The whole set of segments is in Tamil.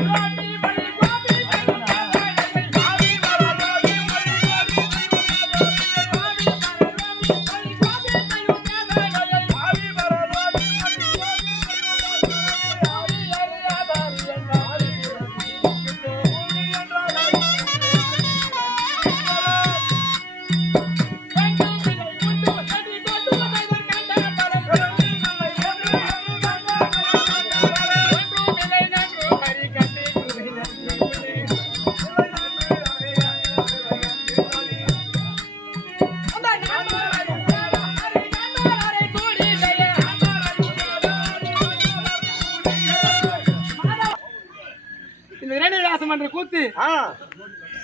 Lord.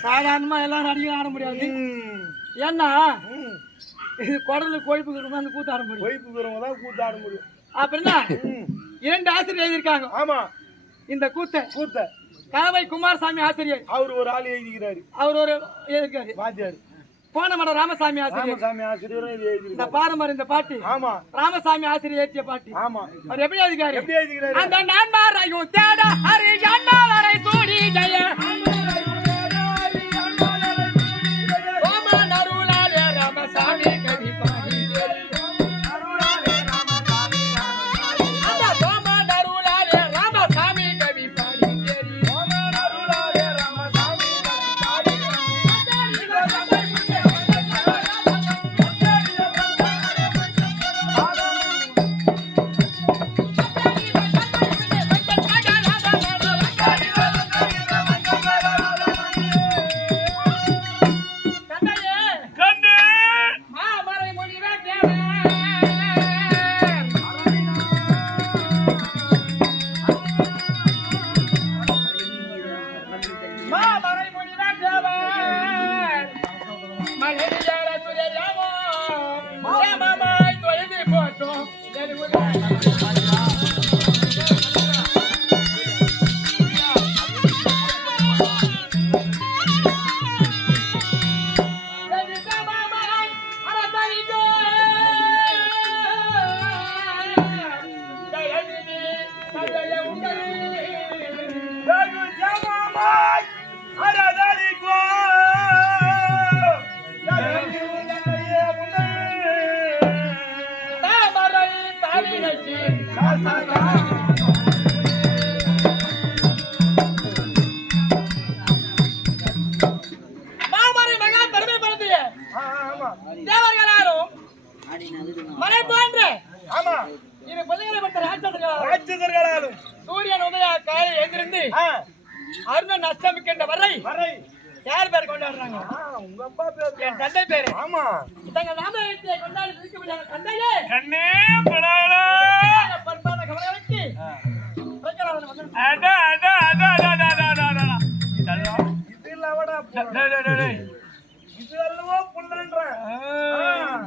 சாதாரணமா எல்லாரும் அடிக்க ஆட முடியாது. ஏன்னா. இது குடல்ல கொழுப்பு இருக்கிறவங்க அந்த கூத்து ஆட முடியும். பொய்ப்பு இருக்கிறவங்க தான் கூத்தாட முடியும். அப்படின்னா. இரண்டு ஆசிரியர் எழுதியிருக்காங்க. ஆமா. இந்த கூத்தை. கூத்த. கலவை குமாரசாமி ஆசிரியர். அவர் ஒரு ஆள் எழுதிக்கிறாரு. அவர் ஒரு எழுதியிருக்காரு. வாத்தியார். கோணமட ராமசாமி ஆசிரியர். ராமசாமி ஆசிரியரும் இது இந்த எழுதிக்கிறாரு பாரம்பரிய இந்த பாட்டு. ஆமா. ராமசாமி ஆசிரியர் ஏற்றிய பாட்டு. ஆமா. அவர் எப்படி எழுதிக்காரு எப்படி எழுதிக்கிறாரு? அந்த நான்மாரையும் தேட ஹரிஜாண்டாளரை சூடி ஜெய ஓமன்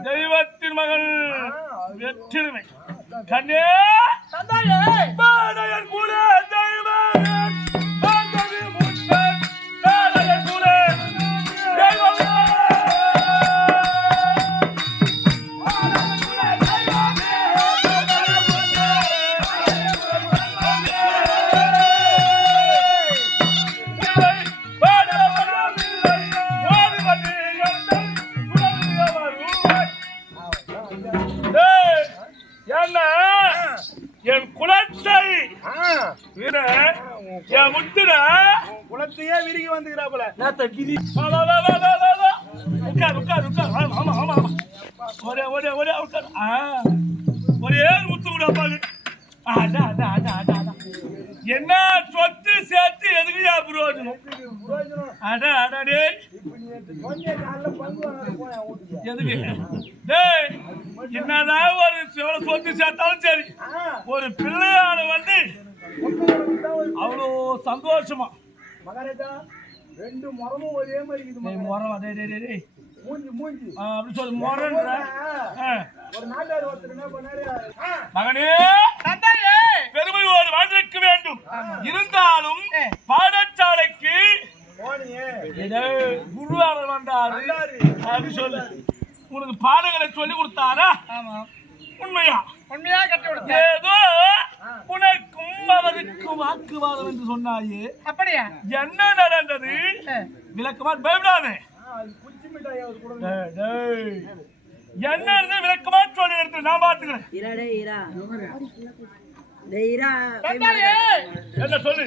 தெய்வத்தின் மகள். வெற்றிமை கண்ணே வந்துக்கிறாப்புல வா வா வா வா வா வா வா. உட்கார் உட்கார் உட்கார். ஆமா ஆமா ஆமா ஆமா. ஒரே ஒரே ஒரே உட்கார். ஆ. ஒரே முத்து விட பாரு ஆ, அதான் அதான் அதான் அதான் என்ன சொத்து சேர்த்து எதுக்குயா புரோஜனம்? பிரயோஜனம் அதான் அடா டேய். எதுக்கு? டேய் என்னதான் ஒரு சொத்து சேர்த்தாலும் சரி ஒரு பிள்ளையாடு வந்து அவ்வளோ சந்தோஷமா. மகாராஜா ரெண்டு முறமும் ஒரே மாதிரி இருக்குது. முறம் டேய் டேய், டேய் மூஞ்சி மூஞ்சி. அப்படி சொல்லு முரன்ற ஆ. ஒரு நாட்டார் ஒருத்தர் என்ன பண்ணாரு? மகனே தந்தையே! பெருமை ஒரு வாழ்ந்திருக்க வேண்டும். இருந்தாலும் பாடசாலைக்கு குருவாரர் வந்தாரு. வந்தாரு. அப்படி சொல்லு. உனக்கு பாடங்களை சொல்லி கொடுத்தாரா? ஆமா. உண்மையா? உண்மையா கட்டி கொடுத்தேன். ஏதோ உனக்கும் அவருக்கும் வாக்குவாதம் என்று சொன்னாயே. அப்படியா? என்ன நடந்தது? விளக்கமா பயப்படாதே. என்ன இருந்து விளக்கமா சொல்லி எடுத்து நான் பாத்துக்கிறேன் என்ன சொல்லு?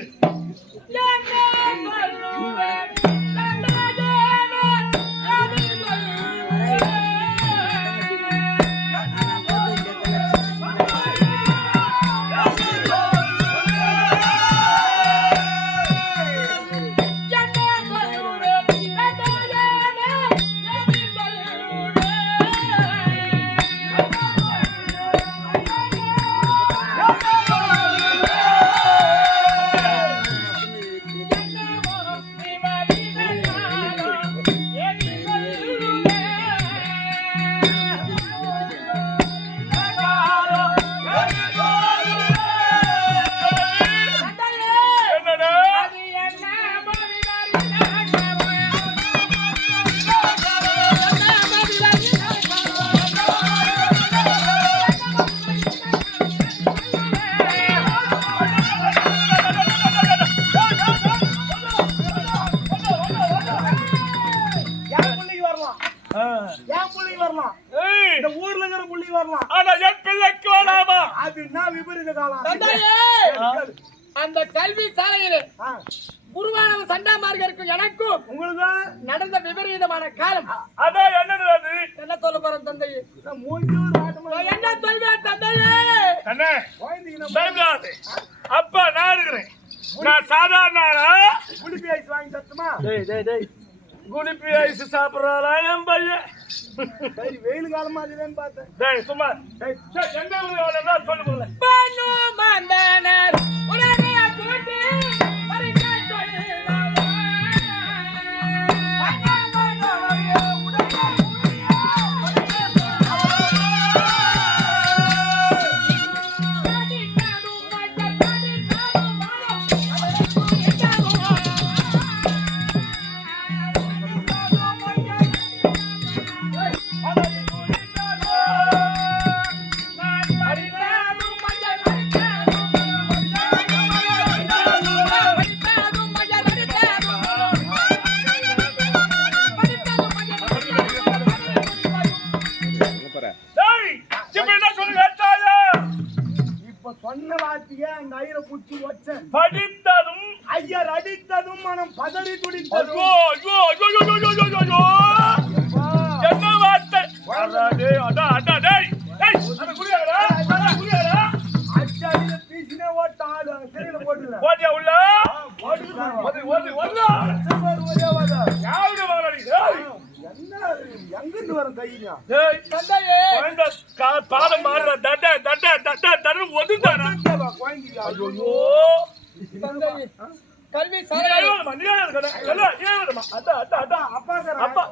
இந்த ஊர்ல இருக்கிற புள்ளைக்கு வரலாம் ஆனா என் பிள்ளைக்கு அது என்ன விபரீத காலம்? தந்தையே! அந்த கல்வி சாலையிலே ஆ, குருவானவ சண்டாமார்கருக்கும் எனக்கும் உங்களுக்கு? நடந்த விபரீதமான காலம். அதான் என்னது அது? என்ன சொல்ல ஆட்டமா நான் என்ன சொல்வேன் தந்தையே? பயப்படாது அப்பா நான் இருக்கிறேன். நான் சாதாரண? புளிப்பி ஐஸ் வாங்கி தட்டுமா டேய் டேய் டேய். குடிப்பி ஐஸ் சாப்பிடுறாளா என் பையன்? சரி வெயில் காலமா இருக்குதுன்னு பார்த்தேன். டேய் சும்மா. டேய், எந்த ஊர்ல சொல்லு உலகை கூட்டி அந்த ஐயரை புடிச்சு வச்சேன் படித்ததும் ஐயர் அடித்ததும் மனம் பதறி துடித்ததும். என்ன வார்த்தை? அடா, டேய், அடா, அடா, டேய். டேய், அட குடியாடா, அட குடியாடா. அச்சாடியில பீசினே ஓட்ட ஆளு அங்க சிறையில போட்டுல ஓடியா உள்ள? ஓடி, ஓடி, ஓடி, ஓடியா. ஒரே வாதா யாருடைய மகனாடி? டேய், என்ன எங்கிருந்து வர தைரியம் டேய், தந்தையே பாதம் மாறுற தட்டை, கல்வி. அப்பா அப்பா.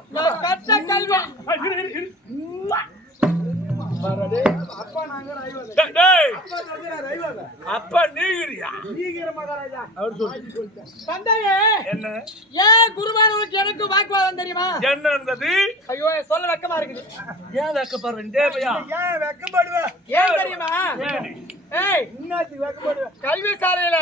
கல்வி. அப்பா சொல்லிட்டேன் தந்தையே என்ன? ஏன் குருவானவருக்கு எனக்கு வாக்குவாதம் தெரியுமா? என்ன இருந்தது ஐயோ சொல்ல வெக்கமா இருக்குது. ஏன் வைக்கப்படுறேன் ஏன் வெக்கப்படுவ? ஏன் தெரியுமா? கல்வி சாலையில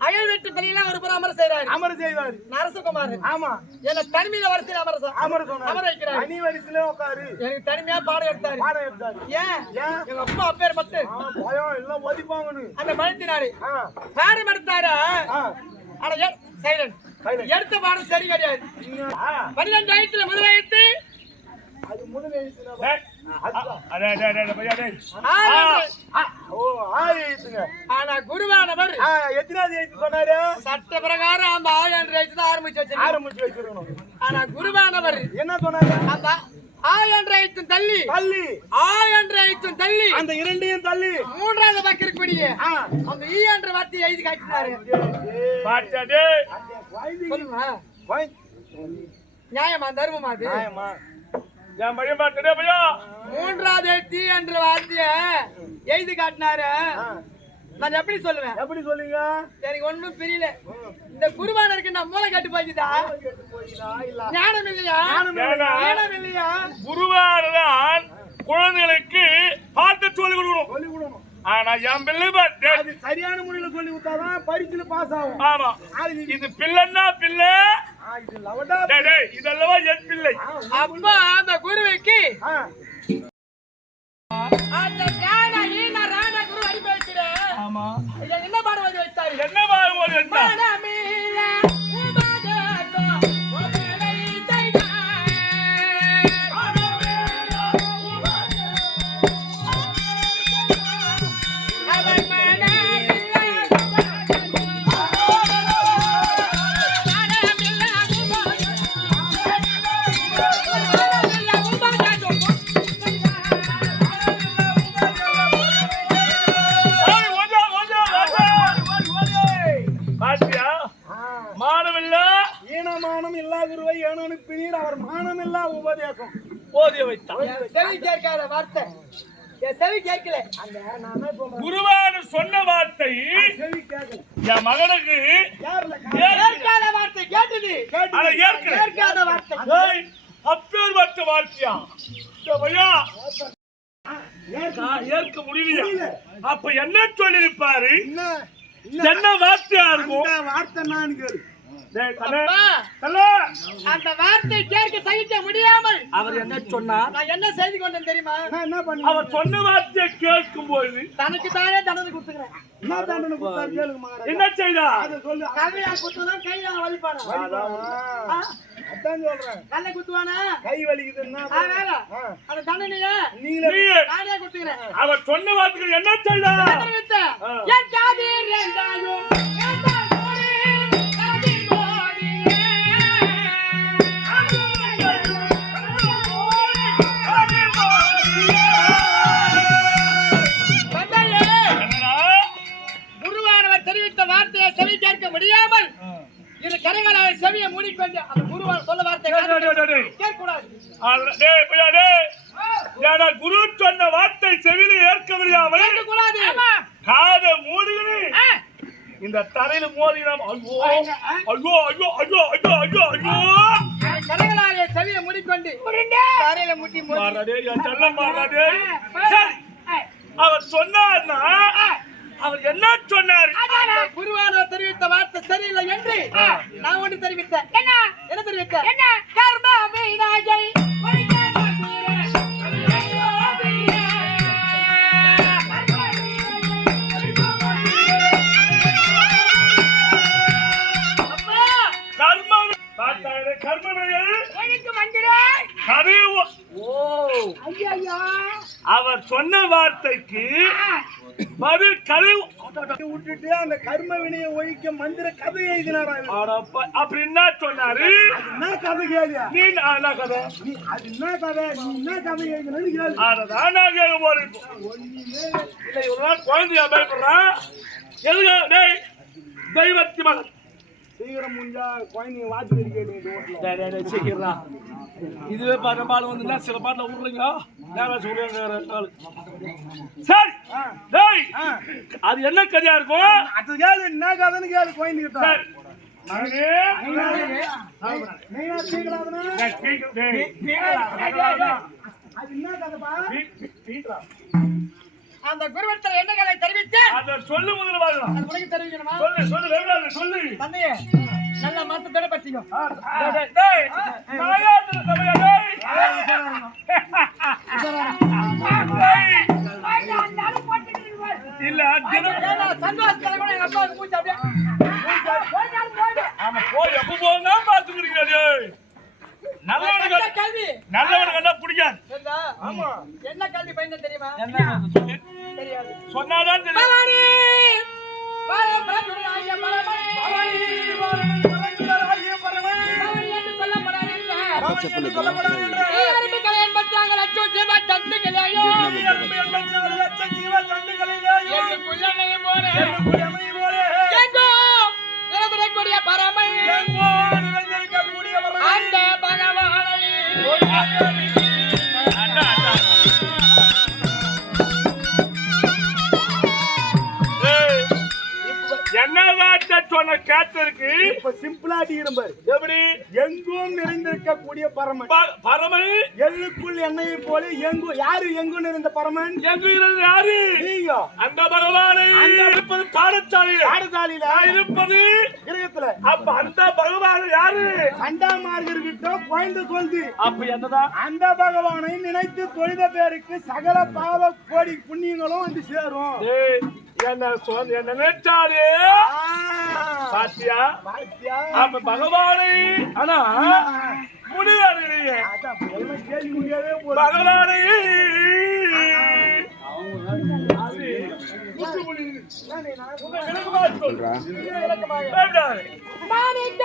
அயல் வீட்டு பள்ளியில ஒரு அமர செய்யறாரு அமர செய்வாரு. நரசகுமார் ஆமா. என்ன தனிமையில வரிசையில் அமர அமர அமர வைக்கிறாரு. அணி வரிசையில உட்காரு எனக்கு தனிமையா பாடம் எடுத்தாரு. பாடம் எடுத்தாரு. ஏன்? ஏன்? எங்க அப்பா அப்பேர் ஆ, பயம் எல்லாம் ஒதிப்பாங்கன்னு அந்த மழுத்தினாரு ஆ, பாடம் எடுத்தாரு? ஆனா Silent. எடுத்த பாடம் சரி கிடையாது. பன்னிரெண்டு ஆயிரத்துல முதல் ஆயிரத்து அது முதல் ஆனா குருவானவர் ஆ, எத்தனாவது எழுத்து சொன்னாரு சட்ட பிரகாரம் அந்த ஆயிரம் ஆயிரத்து தான் ஆரம்பிச்சு வச்சிருக்கணும் ஆனா குருவானவர் என்ன சொன்னாரு அந்த ஆயிரம் தள்ளி தள்ளி ஆயிரம் தள்ளி அந்த இரண்டையும் தள்ளி மூன்றாவது பக்கம் இருக்கக்கூடிய அந்த ஈ என்ற வார்த்தையை எழுதி காட்டினாரு நியாயமா தர்மமா அது? நியாயமா? என் பையன் பையன். மூன்றாவது தீ என்ற வார்த்தையை எழுதி காட்டினாரு. நான் எப்படி சொல்லுவேன்? எப்படி சொல்லுங்க? எனக்கு ஒண்ணும் புரியல. இந்த குருபானருக்கு நான் மூளை கட்டு போச்சுதா ஞானம் இல்லையா? இல்லையா? ஞானம் இல்லையா? குருவானதான் குழந்தைகளுக்கு பாட்டு சொல்லிக் கொடுக்கணும். சொல்லி கொடுக்கணும். ஆனா என் பிள்ளை சரியான முறையில சொல்லி கொடுத்தாதான் பரீட்சையில பாஸ் ஆகும். ஆமா. இது பிள்ளைன்னா பிள்ளை ஆ, இது லவடா டேய், டேய், இதெல்லாம் என் பிள்ளை. அப்ப அந்த குருவிக்கு. அந்த ஞான ஈன ராண குரு அனுப்பி வைக்கிறேன் ஆமா என்ன பாடம் வந்து வச்சாரு என்ன பாருங்க என்ன ஓதிய வைத்தான். செவி கேட்காத வார்த்தை. செவி கேட்கல. குருவான சொன்ன வார்த்தை என் மகனுக்கு கேட்காத வார்த்தை கேட்டது. கேட்காத வார்த்தை. அப்பேற்பட்ட வார்த்தையா? நான் ஏற்க முடியலையா? அப்ப என்ன சொல்லிருப்பாரு என்ன? என்ன? வார்த்தையா இருக்கும்? வார்த்தை நான் அந்த வார்த்தை கேட்க சகிக்க முடியாமல் அவர் என்ன சொன்னார்? நான் என்ன செய்து கொண்டேன் தெரியுமா? நான் என்ன பண்ண அவர் சொன்ன வார்த்தையை கேட்கும் போது தனக்கு தானே தண்டனை கொடுத்துக்கிறேன். என்ன தண்டனை கொடுத்தாரு கேளுங்க மகாராஜா என்ன செய்தா அதை சொல்லு. கல்லையா குத்துதான் கையா வலிப்பானா? அதான் சொல்றேன். கல்லை குத்துவானா? கை வலிக்குதுன்னா அந்த தண்டனைய நீங்களே நீ நானே குத்துக்கிறேன் அவர் சொன்ன வார்த்தைகள் என்ன செய்தா காதில் ரெண்டாயும், முடியாமல் இரு கரைகளால் செவியை மூடிக்கொண்டு அந்த குருவான் சொல்ல வார்த்தை. கேட்கக்கூடாது. குரு சொன்ன வார்த்தை செவில ஏற்க முடியாமல் கேட்கக்கூடாது. காதை மூடுகிறேன் இந்த தரையில மோதினாம் ஐயோ ஐயோ ஐயோ ஐயோ ஐயோ ஐயோ ஐயோ. கரைகளாலே செவியை மூடிக்கொண்டு தரையில முட்டி மாறாடே என் செல்லம் சரி. அவர் சொன்னார்னா அவர் என்ன சொன்னார்? குருவானவர் தெரிவித்த வார்த்தை சரியில்லை என்று நான் ஒன்று தெரிவித்தேன். என்ன? என்ன தெரிவித்தேன்? என்ன? கர்ம வீணாயை அவர் சொன்ன வார்த்தைக்கு விட்டுட்டு அந்த கர்ம வினையை ஒழிக்க மந்திர கதை எழுதினாரா. அப்படி என்ன சொன்னாரு? என்ன கதை கேளியா? நீ என்ன கதை? நீ அது என்ன கதை? நீ என்ன கதை எழுதினு கேளு. அதான் நான் கேட்க போறேன். இல்லை நாள் குழந்தையா பயப்படுறான் எதுக்கு? டேய் தெய்வத்தி மகன். சீக்கிரம் முடிஞ்சா குழந்தைங்க வாட்சி கேளுங்க. இதுவே பாட்டு பாடம் வந்துன்னா சில பாட்டுல விடுறீங்க சரி. டேய் அது என்ன கதையா இருக்கும்? அது கேளு என்ன கதைன்னு கேளு என்ன சீ- சீக்கிரம். அந்த குருவத்தில் எண்ணங்களை தெரிவித்தேன் அத சொல்லு முதல்ல சொல்லு சொல்லு சொல்லு. தந்தையே நல்ல மத்தத்தோட பத்திக்கோ. இல்ல தினம் சந்தோஷத்துல கூட எங்க அப்பா மூச்சு அப்படியே. ஆமா போய் எப்ப போனா பாத்துக்கிறீங்க டேய். நல்லவனுக்கு என்ன நல்லவனுக்கு கண்டா பிடிக்காது. சரிதா? என்ன கல்வி பையன் தெரியுமா? చెప్పలేదు. என்னதாட்ட சொன்ன இப்ப சிம்பிளா அடிக்கிறோம் எப்படி? எங்கும் நிறைந்திருக்கக்கூடிய பரமன். ப- பரமன்? எள்ளுக்குள் எண்ணெயை போல எங்கும் யாரு எங்கும் நிறைந்த பரமன்? எங்கு யாரு? நீங்க. அந்த பகவானை. இருப்பது பாடசாலையில். பாடசாலையில. இருப்பது கிரகத்துல. அப்ப அந்த பகவான் யாரு? சண்டாமார்கிட்ட குழந்தை சொல்லுது அப்ப என்னதான் அந்த பகவானை நினைத்து தொழுத பேருக்கு சகல பாவ கோடி புண்ணியங்களும் வந்து சேரும். என்ன சொல் என்ன நினைச்சாரு பாத்தியா? அப்ப பகவானை ஆனா முடியாது. பகவானை. மாணிக்க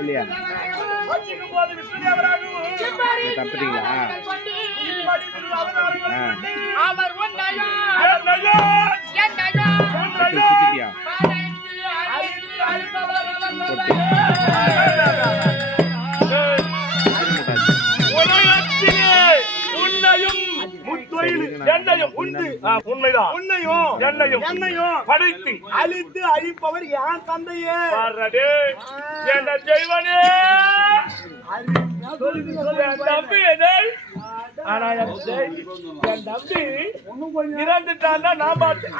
இல்லையா தப்பிட்டீங்களா? அவர் உன்னையோ என்னையோ உண்மைதான். உன்னையும் என்னையும். என்னையும். படைத்து. அழித்து அழிப்பவர் யான் தந்தையே? என்ன செய்வனே? தம்பி ஆனா என் தம்பி- இறந்துட்டான்னா நான் பார்த்தேன்.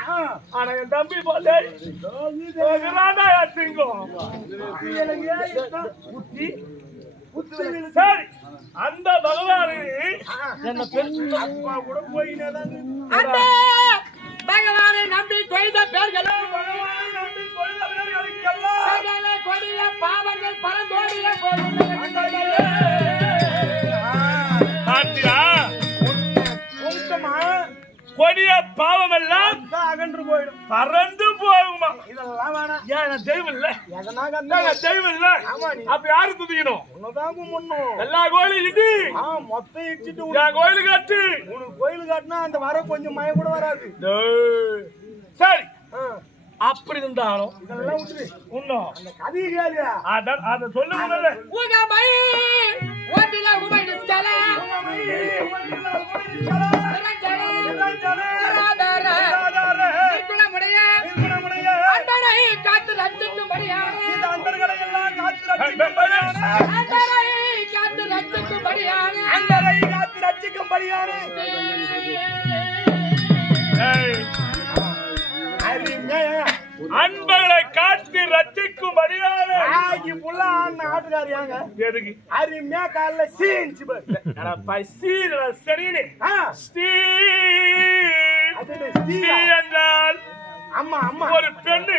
ஆனா என் தம்பி சிங்கம். சரி. அந்த பகவானு அந்த பகவானை நம்பி கொய்த பேர்களும் சகல கொடிய பாவங்கள் பரந்தோடிய கொடிய பாவம் எல்லாம் அகன்று போயிடும். பறந்து போகுமா? இதெல்லாம் வேணாம் ஏன் நான் தெய்வம் இல்ல நான் தெய்வம் இல்ல அப்ப யாரு துதிக்கணும் உன்னதான் கும்பிடணும். எல்லா கோயிலும் ஆ மொத்தம் இடிச்சிட்டு என் கோயிலுக்கு கட்டு. உனக்கு கோயில் காட்டினா அந்த வர கொஞ்சம் மயம் கூட வராது. டேய். சரி. ஆ, அப்படி இருந்தாலும் இதெல்லாம் விட்டுரு. இன்னும் அந்த கதையை கேளியா அத அத சொல்லு முதல்ல. உமை காத்து ரட்சிக்கும்படியான ஏய், அன்பர்களை காத்து ரட்சிக்கும் மரியாதை ஆட்டுக்காரியாங்க எதுக்கு அருமையா காலைல சீன்ச்சு பாரு. அட பசீர சரினே ஆ, அம்மா அம்மா. ஒரு பெண்ணு.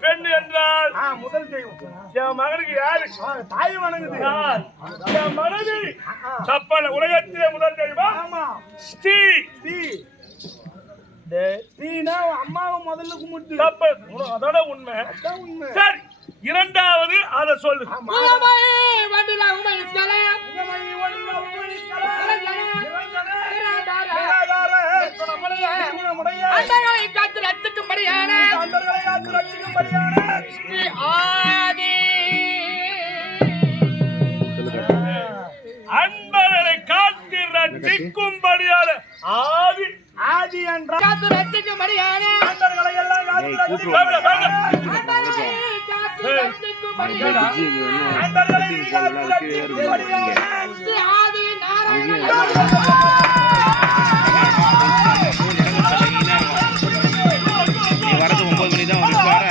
பெண் என்றால் முதல் தெய்வம். என் மகனுக்கு யாரு? தாய் வணங்குது யார் என் மனைவி கப்பல் உலகத்திலே முதல் தெய்வம். ஆமா. ஸ்ரீ. ஸ்ரீ. ஸ்ரீனா அம்மாவை முதல்ல கும்பிட்டு. உனக்கு அதோட உண்மை. அதான் உண்மை. சரி இரண்டாவது அதை சொல்லு. அன்பரை காத்து ரட்சிக்கும்படியான ஸ்ரீ ஆதி அன்பர்களை காத்து ரட்சிக்கும்படியான ஆதி ஆதி என்ற காத்து ரட்சிக்கும் மடியானே ஆண்டவர்களை எல்லாம் காத்து. ஆண்டவரை காத்து ரட்சிக்கும் மடியானே பிஜி இது நீ வரது ஒன்பது மணி தான் வர